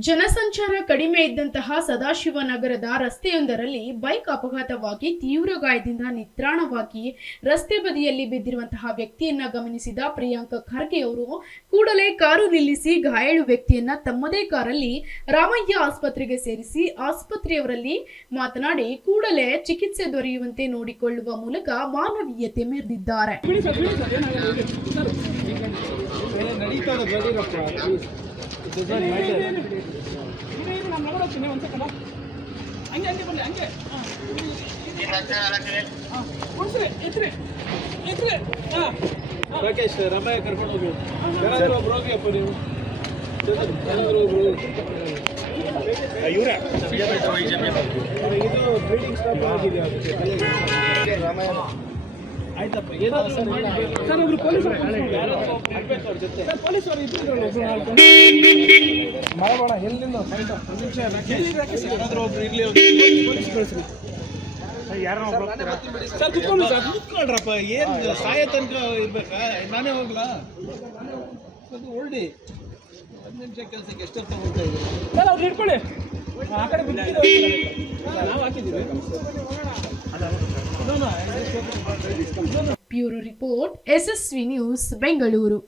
ಜನಸಂಚಾರ ಕಡಿಮೆ ಇದ್ದಂತಹ ಸದಾಶಿವನಗರದ ರಸ್ತೆಯೊಂದರಲ್ಲಿ ಬೈಕ್ ಅಪಘಾತವಾಗಿ ತೀವ್ರ ಗಾಯದಿಂದ ನಿತ್ರಾಣವಾಗಿ ರಸ್ತೆ ಬದಿಯಲ್ಲಿ ಬಿದ್ದಿರುವಂತಹ ವ್ಯಕ್ತಿಯನ್ನ ಗಮನಿಸಿದ ಪ್ರಿಯಾಂಕ ಖರ್ಗೆ ಅವರು ಕೂಡಲೇ ಕಾರು ನಿಲ್ಲಿಸಿ ಗಾಯಾಳು ವ್ಯಕ್ತಿಯನ್ನ ತಮ್ಮದೇ ಕಾರಲ್ಲಿ ರಾಮಯ್ಯ ಆಸ್ಪತ್ರೆಗೆ ಸೇರಿಸಿ ಆಸ್ಪತ್ರೆಯವರಲ್ಲಿ ಮಾತನಾಡಿ ಕೂಡಲೇ ಚಿಕಿತ್ಸೆ ದೊರೆಯುವಂತೆ ನೋಡಿಕೊಳ್ಳುವ ಮೂಲಕ ಮಾನವೀಯತೆ ಮೆರೆದಿದ್ದಾರೆ. ಹಂಗೆ ಹಂಗೆ ಬರಲಿ ಹಂಗೆ. ಹಾಂ. ಉಳಿಸ್ರಿ ಎತ್ರಿ ಎತ್ರಿ. ಹಾಂ. ರಾಕೇಶ್ ರಮಯ್ಯ ಕರ್ಕೊಂಡು ಹೋಗಿ. ಯಾರಾದ್ರೂ ಒಬ್ರು ಹೋಗಿಯಪ್ಪ ನೀವು. ಯಾರಾದ್ರೂ ಒಬ್ರು ಹೋಗಿ. ಇದು ಬ್ಲೀಡಿಂಗ್ ಸ್ಟಾಪ್ ಆಗಿದೆ ಅದಕ್ಕೆ? ತಲೆಗೆ. ಆಯ್ತಪ್ಪ ಏನಾದ್ರು ಸರ್ ಒಬ್ರು ಪೊಲೀಸರು ಪೊಲೀಸರು ಮಾಡೋಣ ಎಲ್ಲಿಂದ ಯಾರಾದ್ರೂ ಒಬ್ರು ಇರ್ಲಿ. ಪೊಲೀಸ್ ಕಳಿಸ್ರಿ. ಸರ್ ಕುತ್ಕೊಂಡು ಸರ್ ಕೂತ್ಕೊಳ್ರಪ್ಪ. ಏನ್ ಸಾಯ ತನಕ ಇರ್ಬೇಕಾ? ನಾನೇ ಹೋಗ್ಲಾ? ಅದು ಹತ್ತು ನಿಮಿಷ ಕೆಲಸಕ್ಕೆ ಎಷ್ಟೊತ್ತು ತಗೊಳ್ತಾ ಇದ್ದೀರಾ? ಸರ್ ಅವ್ರು ಇಟ್ಕೊಳ್ಳಿ ಆ ಕಡೆ ಬಿಟ್ಟಿದ್ದೀವಿ ನಾವು ಹಾಕಿದ್ದೀವಿ. Bureau report SSV news Bengaluru